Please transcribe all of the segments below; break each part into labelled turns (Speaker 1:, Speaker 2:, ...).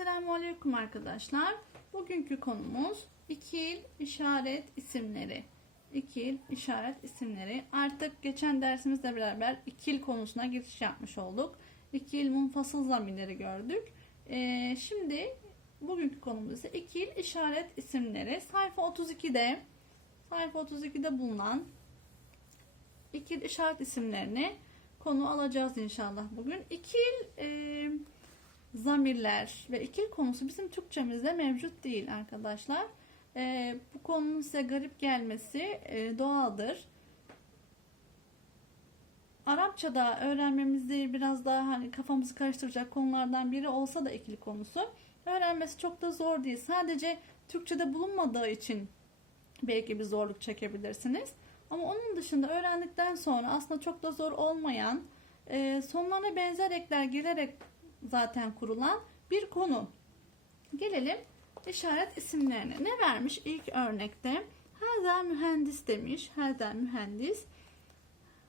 Speaker 1: Esselamu Aleyküm arkadaşlar. Bugünkü konumuz ikil işaret isimleri. İkil işaret isimleri. Artık geçen dersimizle beraber ikil konusuna giriş yapmış olduk. İkil munfasıl zamirleri gördük. Ee, şimdi bugünkü konumuz ise ikil işaret isimleri. Sayfa 32'de sayfa 32'de bulunan ikil işaret isimlerini konu alacağız inşallah bugün. İkil e, zamirler ve ikil konusu bizim Türkçemizde mevcut değil arkadaşlar. E, bu konunun size garip gelmesi e, doğaldır. Arapçada öğrenmemizde biraz daha hani kafamızı karıştıracak konulardan biri olsa da ikili konusu öğrenmesi çok da zor değil. Sadece Türkçede bulunmadığı için belki bir zorluk çekebilirsiniz. Ama onun dışında öğrendikten sonra aslında çok da zor olmayan, e, sonlarına benzer ekler gelerek zaten kurulan bir konu. Gelelim işaret isimlerine. Ne vermiş ilk örnekte? Haza mühendis demiş. Haza mühendis.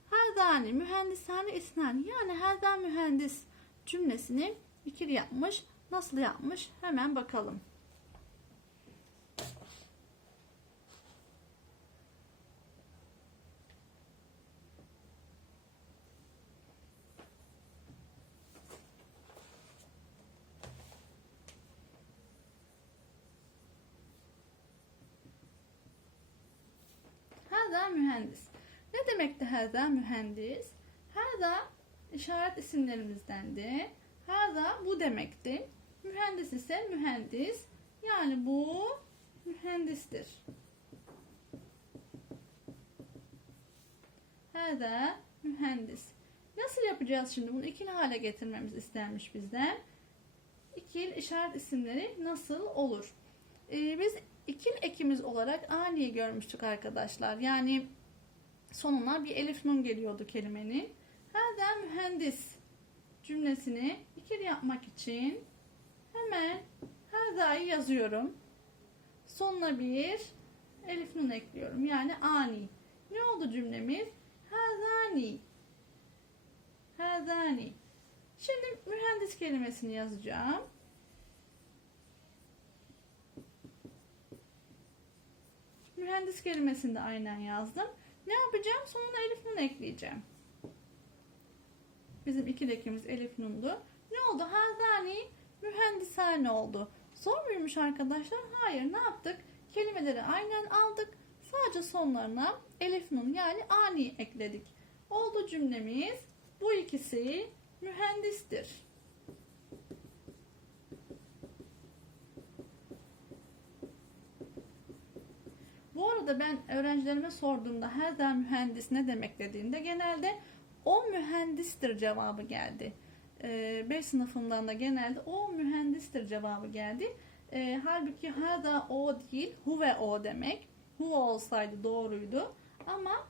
Speaker 1: Hazani mühendishane isnan. Yani haza mühendis cümlesini ikili yapmış. Nasıl yapmış? Hemen bakalım. Hada mühendis. Ne demekti hada mühendis? Hada işaret isimlerimizdendi. Hada bu demekti. Mühendis ise mühendis. Yani bu mühendistir. Hada mühendis. Nasıl yapacağız şimdi? Bunu ikili hale getirmemiz istenmiş bizden. İkil işaret isimleri nasıl olur? Ee, biz ikil ekimiz olarak aniyi görmüştük arkadaşlar. Yani sonuna bir elif nun geliyordu kelimenin. Hada mühendis cümlesini ikili yapmak için hemen hada'yı yazıyorum. Sonuna bir elif nun ekliyorum. Yani ani. Ne oldu cümlemiz? Hazani. Hazani. Şimdi mühendis kelimesini yazacağım. Mühendis kelimesini de aynen yazdım. Ne yapacağım? Sonuna elif nun ekleyeceğim. Bizim iki ekimiz elif nundu. Ne oldu? Hazani mühendishane oldu. Zor muymuş arkadaşlar? Hayır. Ne yaptık? Kelimeleri aynen aldık. Sadece sonlarına elif nun yani ani ekledik. Oldu cümlemiz. Bu ikisi mühendistir. Bu arada ben öğrencilerime sorduğumda her zaman mühendis ne demek dediğinde genelde o mühendistir cevabı geldi. 5 ee, sınıfından da genelde o mühendistir cevabı geldi. Ee, halbuki hada o değil, huve o demek. Hu olsaydı doğruydu. Ama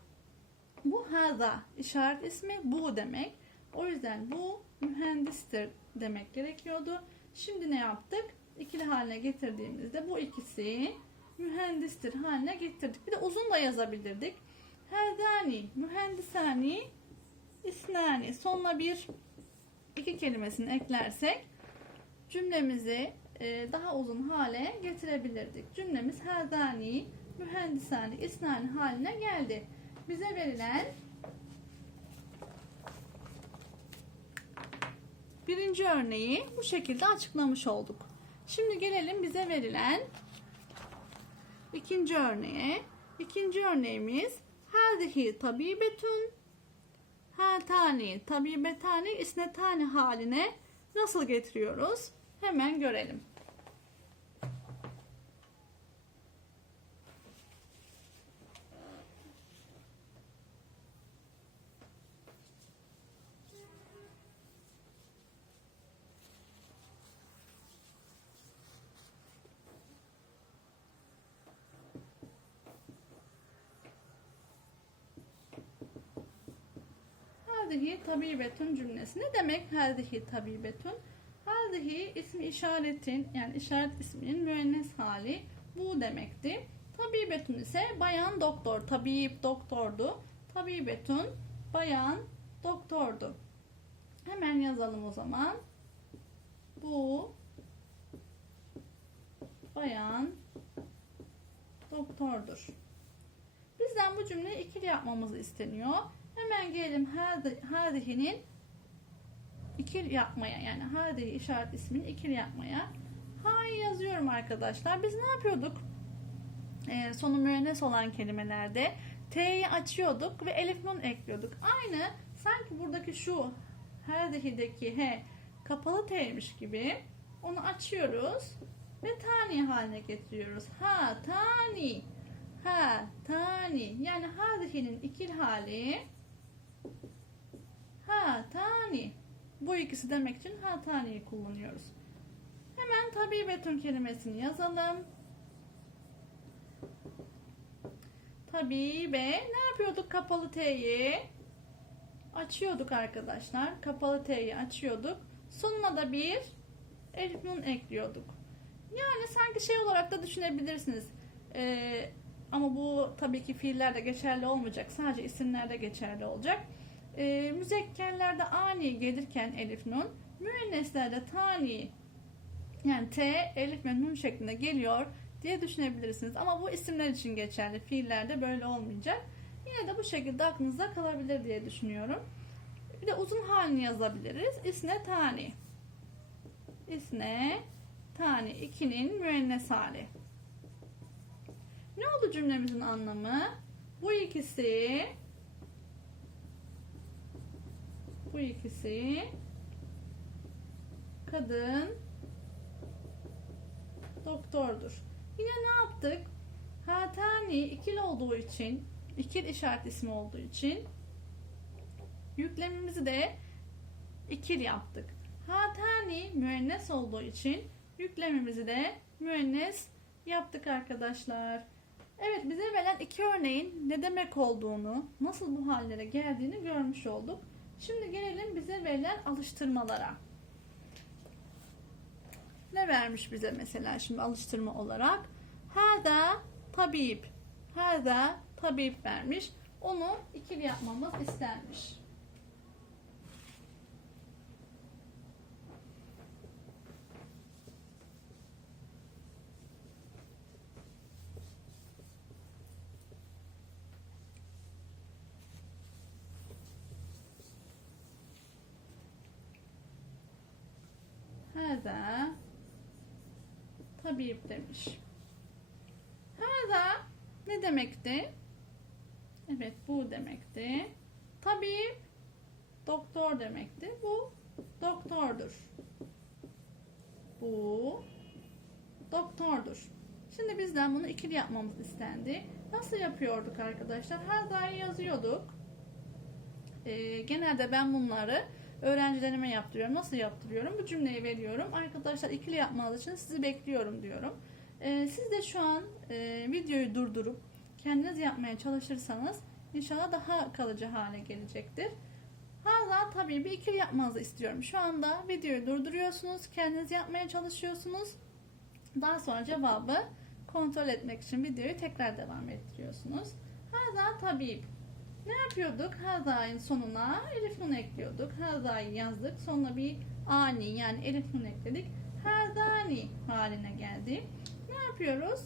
Speaker 1: bu hada işaret ismi bu demek. O yüzden bu mühendistir demek gerekiyordu. Şimdi ne yaptık? İkili haline getirdiğimizde bu ikisi mühendistir haline getirdik. Bir de uzun da yazabilirdik. Herdani, mühendisani, isnani. Sonuna bir iki kelimesini eklersek cümlemizi e, daha uzun hale getirebilirdik. Cümlemiz herdani, mühendisani, isnani haline geldi. Bize verilen birinci örneği bu şekilde açıklamış olduk. Şimdi gelelim bize verilen İkinci örneğe. İkinci örneğimiz Hâzihi tabibetun Hâtani tabibetani isnetani haline nasıl getiriyoruz? Hemen görelim. Hâzihi tabibetun cümlesi. Ne demek hâzihi tabibetun? Hâzihi ismi işaretin yani işaret isminin müennes hali bu demekti. Tabibetun ise bayan doktor. Tabip doktordu. Tabibetun bayan doktordu. Hemen yazalım o zaman. Bu bayan doktordur. Bizden bu cümleyi ikili yapmamızı isteniyor. Hemen gelelim hadi- hadihi'nin ikili yapmaya yani hadihi işaret ismini ikili yapmaya. Ha'yı yazıyorum arkadaşlar. Biz ne yapıyorduk? Ee, sonu müennes olan kelimelerde T'yi açıyorduk ve elif nun ekliyorduk. Aynı sanki buradaki şu hadihi'deki H kapalı T'ymiş gibi onu açıyoruz ve tani haline getiriyoruz. Ha tani ha tani yani hadihi'nin ikil hali ha tani bu ikisi demek için ha tani'yi kullanıyoruz. Hemen tabibetün kelimesini yazalım. Tabibe ne yapıyorduk kapalı T'yi? Açıyorduk arkadaşlar. Kapalı T'yi açıyorduk. Sonuna da bir elif ekliyorduk. Yani sanki şey olarak da düşünebilirsiniz. Ee, ama bu tabii ki fiillerde geçerli olmayacak. Sadece isimlerde geçerli olacak. Ee, müzekkerlerde ani gelirken elif nun, müenneslerde tani yani T, elif ve nun şeklinde geliyor diye düşünebilirsiniz. Ama bu isimler için geçerli. Fiillerde böyle olmayacak. Yine de bu şekilde aklınızda kalabilir diye düşünüyorum. Bir de uzun halini yazabiliriz. İsne tani. İsne tani. ikinin müennes hali. Ne oldu cümlemizin anlamı? Bu ikisi bu ikisi kadın doktordur. Yine ne yaptık? Hatani ikil olduğu için, ikil işaret ismi olduğu için yüklemimizi de ikil yaptık. Hatani müennes olduğu için yüklemimizi de müennes yaptık arkadaşlar. Evet bize verilen iki örneğin ne demek olduğunu, nasıl bu hallere geldiğini görmüş olduk. Şimdi gelelim bize verilen alıştırmalara. Ne vermiş bize mesela şimdi alıştırma olarak? Hada tabip. Hada tabip vermiş. Onu ikili yapmamız istenmiş. Hada tabip demiş. Hada ne demekti? Evet bu demekti. Tabip doktor demekti. Bu doktordur. Bu doktordur. Şimdi bizden bunu ikili yapmamız istendi. Nasıl yapıyorduk arkadaşlar? Hada'yı yazıyorduk. Ee, genelde ben bunları öğrencilerime yaptırıyorum. Nasıl yaptırıyorum? Bu cümleyi veriyorum. Arkadaşlar ikili yapmanız için sizi bekliyorum diyorum. Ee, siz de şu an e, videoyu durdurup kendiniz yapmaya çalışırsanız inşallah daha kalıcı hale gelecektir. Hala tabii bir ikili yapmanızı istiyorum. Şu anda videoyu durduruyorsunuz. Kendiniz yapmaya çalışıyorsunuz. Daha sonra cevabı kontrol etmek için videoyu tekrar devam ettiriyorsunuz. Hala tabii ne yapıyorduk? Haza'nın sonuna elif nun ekliyorduk. Haza'yı yazdık. Sonuna bir ani yani elif nun ekledik. Hazani haline geldi. Ne yapıyoruz?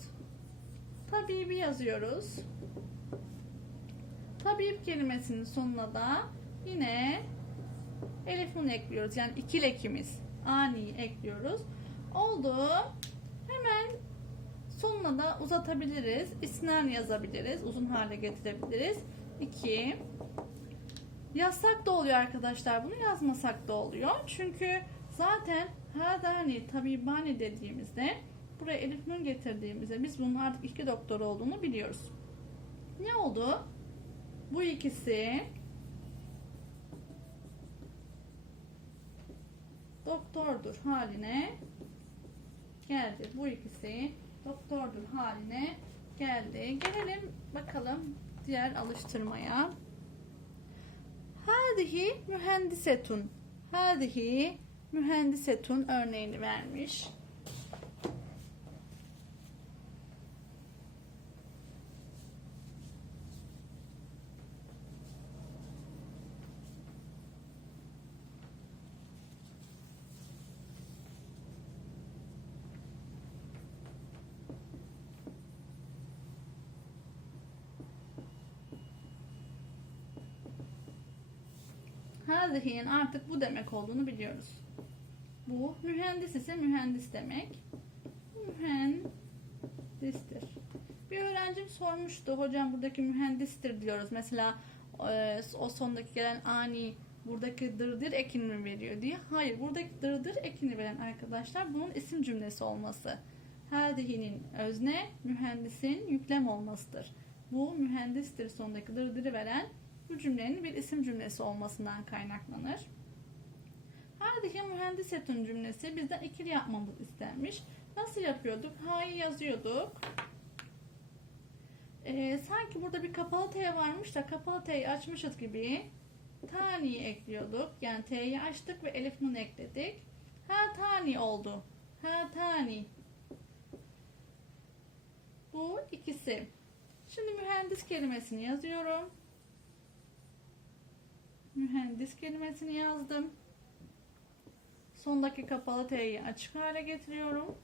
Speaker 1: Tabibi yazıyoruz. Tabip kelimesinin sonuna da yine elif nun ekliyoruz. Yani ikil ekimiz. Ani ekliyoruz. Oldu. Hemen sonuna da uzatabiliriz. İsnan yazabiliriz. Uzun hale getirebiliriz. 2 Yazsak da oluyor arkadaşlar. Bunu yazmasak da oluyor. Çünkü zaten hadani tabibani dediğimizde buraya elif nun getirdiğimizde biz bunun artık iki doktor olduğunu biliyoruz. Ne oldu? Bu ikisi doktordur haline geldi. Bu ikisi doktordur haline geldi. Gelelim bakalım diğer alıştırmaya. Hadihi mühendisetun. Hadihi mühendisetun örneğini vermiş. Hazihi'nin artık bu demek olduğunu biliyoruz. Bu mühendis ise mühendis demek. Mühendistir. Bir öğrencim sormuştu. Hocam buradaki mühendistir diyoruz. Mesela e, o sondaki gelen ani buradaki dırdır ekini mi veriyor diye. Hayır. Buradaki dırdır ekini veren arkadaşlar bunun isim cümlesi olması. Hadihi'nin özne, mühendisin yüklem olmasıdır. Bu mühendistir sondaki dırdırı veren bu cümlenin bir isim cümlesi olmasından kaynaklanır. Hadihi mühendisetun cümlesi bizden ikili yapmamız istenmiş. Nasıl yapıyorduk? Ha'yı yazıyorduk. Ee, sanki burada bir kapalı T varmış da kapalı T'yi açmışız gibi tani'yi ekliyorduk. Yani T'yi açtık ve elif nun ekledik. Ha tani oldu. Ha tani. Bu ikisi. Şimdi mühendis kelimesini yazıyorum. Mühendis kelimesini yazdım. Sondaki kapalı T'yi açık hale getiriyorum.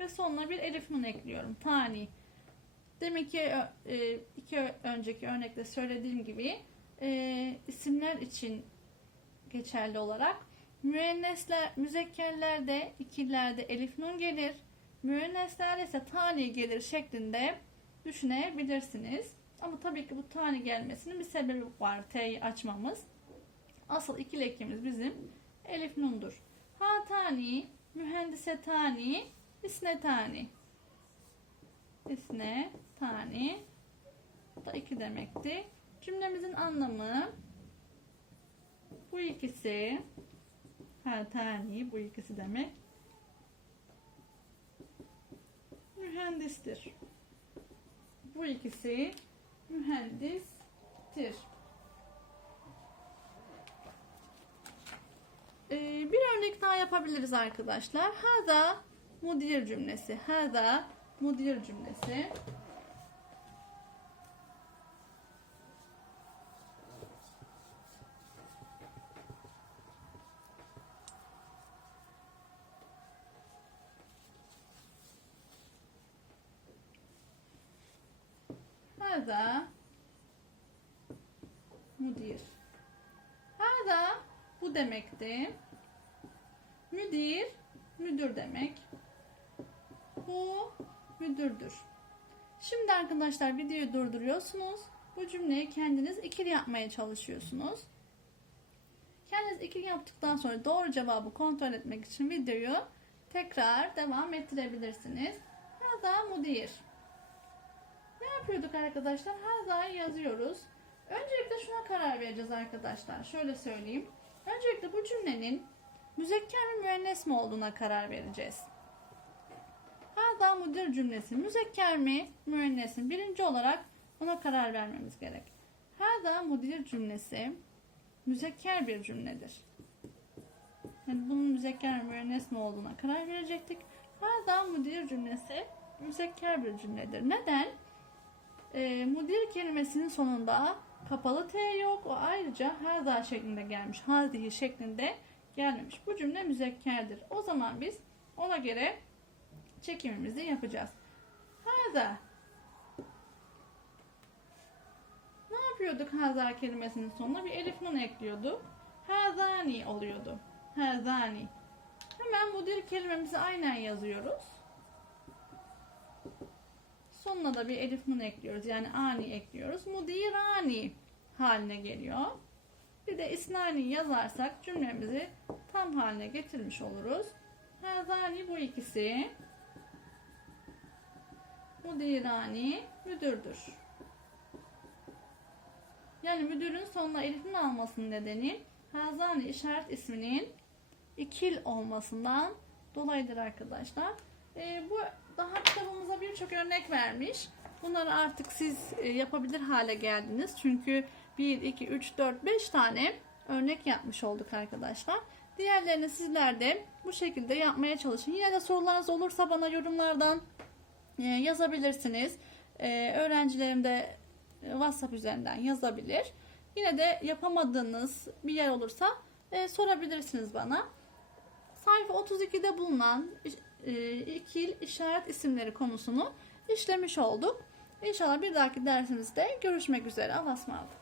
Speaker 1: Ve sonuna bir elif nun ekliyorum. Tani. Demek ki e, iki önceki örnekte söylediğim gibi e, isimler için geçerli olarak müennesler, müzekkerlerde, ikilerde elif nun gelir. Müenneslerde ise tani gelir şeklinde düşünebilirsiniz. Ama tabii ki bu tani gelmesinin bir sebebi var. T'yi açmamız. Asıl ikili ekimiz bizim elif nundur. Hatani, mühendisetani, isnetani. İsne, tani. Bu da iki demekti. Cümlemizin anlamı bu ikisi hatani, bu ikisi demek mühendistir. Bu ikisi mühendistir. Ee, bir örnek daha yapabiliriz arkadaşlar. Hada mudir cümlesi. Hada mudir cümlesi. Hada mudir. Hada bu demekti. Müdir müdür demek. Bu müdürdür. Şimdi arkadaşlar videoyu durduruyorsunuz. Bu cümleyi kendiniz ikili yapmaya çalışıyorsunuz. Kendiniz ikili yaptıktan sonra doğru cevabı kontrol etmek için videoyu tekrar devam ettirebilirsiniz. Hada mudir. Yapıyorduk arkadaşlar? Haza'yı yazıyoruz. Öncelikle şuna karar vereceğiz arkadaşlar. Şöyle söyleyeyim. Öncelikle bu cümlenin müzekker mi müennes mi olduğuna karar vereceğiz. Hada müdür cümlesi müzekker mi müennes mi? Birinci olarak buna karar vermemiz gerek. Hada müdür cümlesi müzekker bir cümledir. Yani bunun müzekker mi müennes mi olduğuna karar verecektik. Hada müdür cümlesi müzekker bir cümledir. Neden? E, mudir kelimesinin sonunda kapalı T yok. O ayrıca haza şeklinde gelmiş. Hazihi şeklinde gelmemiş. Bu cümle müzekkerdir. O zaman biz ona göre çekimimizi yapacağız. Haza. Ne yapıyorduk haza kelimesinin sonuna? Bir elif nun ekliyorduk. Hazani oluyordu. Hazani. Hemen mudir kelimemizi aynen yazıyoruz. Sonuna da bir elif nun ekliyoruz. Yani ani ekliyoruz. Mudirani haline geliyor. Bir de isnani yazarsak cümlemizi tam haline getirmiş oluruz. Hazani bu ikisi. Mudirani müdürdür. Yani müdürün sonuna elifin almasının nedeni Hazani işaret isminin ikil olmasından dolayıdır arkadaşlar. Ee, bu daha kitabımıza birçok örnek vermiş. Bunları artık siz e, yapabilir hale geldiniz. Çünkü 1, 2, 3, 4, 5 tane örnek yapmış olduk arkadaşlar. Diğerlerini sizler de bu şekilde yapmaya çalışın. Yine de sorularınız olursa bana yorumlardan e, yazabilirsiniz. E, öğrencilerim de WhatsApp üzerinden yazabilir. Yine de yapamadığınız bir yer olursa sorabilirsiniz bana. Sayfa 32'de bulunan ikil işaret isimleri konusunu işlemiş olduk. İnşallah bir dahaki dersimizde görüşmek üzere. Allah'a ısmarladık.